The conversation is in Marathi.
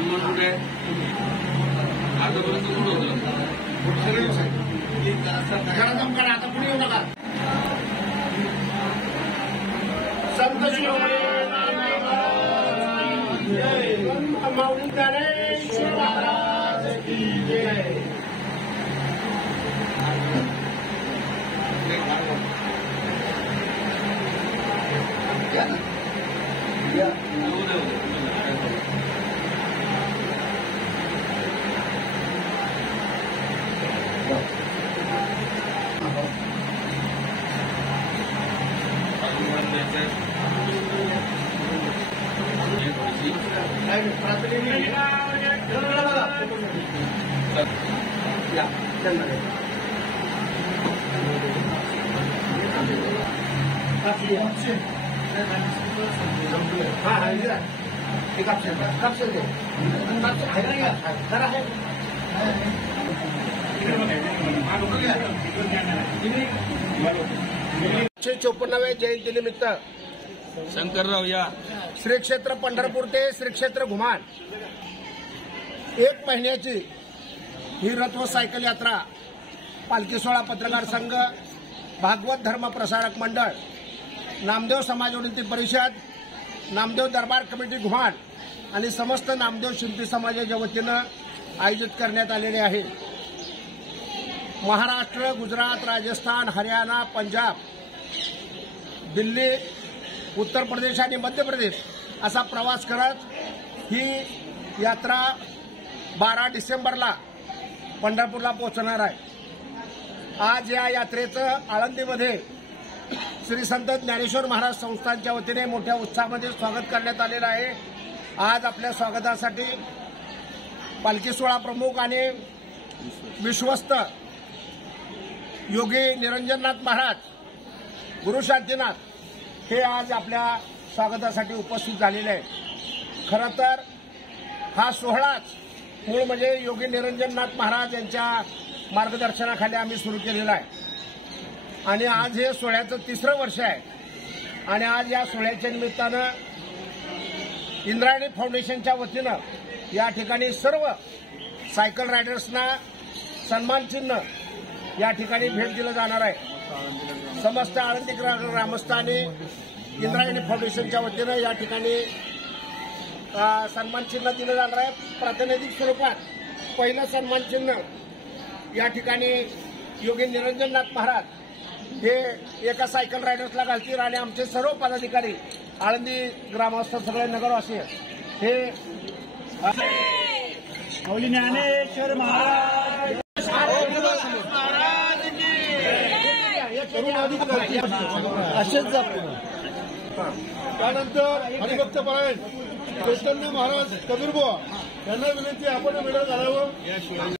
ब्राह्मण कुठे आतापर्यंत कुठं होतं आता पुढे येऊ नका. संत माऊली ज्ञानेश्वर महाराज की जय. चोपन्नाव्या जयंतीनिमित्त शंकरराव या श्री क्षेत्र पंढरपूर ते श्री क्षेत्र घुमान 1 महिन्याची ही रथ व सायकल यात्रा पालखी सोहळा पत्रकार संघ, भागवत धर्म प्रसारक मंडळ, नामदेव समाज उन्नती परिषद, नामदेव दरबार कमिटी घुमान आणि समस्त नामदेव शिल्पी समाजाच्या वतीनं आयोजित करण्यात आलेले आहे. महाराष्ट्र, गुजरात, राजस्थान, हरियाणा, पंजाब, दिल्ली, उत्तर प्रदेश आणि मध्य प्रदेश असा प्रवास करत ही यात्रा 12 डिसेंबरला पंढरपूरला पोहोचणार आहे. आज या यात्रेचं आळंदीमध्ये श्री संत ज्ञानेश्वर महाराज संस्थानच्या वतीने मोठ्या उत्साहामध्ये स्वागत करण्यात आलेलं आहे. आज आपल्या स्वागतासाठी पालखी सोहळा प्रमुख आणि विश्वस्त योगी निरंजननाथ महाराज गुरुशांतीनाथ हे आज आपल्या स्वागतासाठी उपस्थित झालेले आहे. खरं तर हा सोहळाच मूळ म्हणजे योगी निरंजननाथ महाराज यांच्या मार्गदर्शनाखाली आम्ही सुरू केलेला आहे आणि आज हे सोहळ्याचं 3रं वर्ष आहे. आणि आज या सोहळ्याच्या निमित्तानं इंद्रायणी फाउंडेशनच्या वतीनं या ठिकाणी सर्व सायकल रायडर्सना सन्मान चिन्ह या ठिकाणी भेट दिलं जाणार आहे. समस्त आळंदी ग्रामस्थांनी इंद्रायणी फाउंडेशनच्या वतीनं या ठिकाणी सन्मान चिन्ह दिलं जाणार आहे. प्रातिनिधिक स्वरूपात पहिलं सन्मान चिन्ह या ठिकाणी योगी निरंजननाथ महाराज हे एका सायकल रायडर्सला घालतील आणि आमचे सर्व पदाधिकारी आळंदी ग्रामस्थ सगळे नगरवासी हे माऊली ज्ञानेश्वर महाराज असेच त्यानंतर हरिभक्त परायण चैतन्य महाराज कबीरबुवा यांना विनंती आपण मेडल घालावं.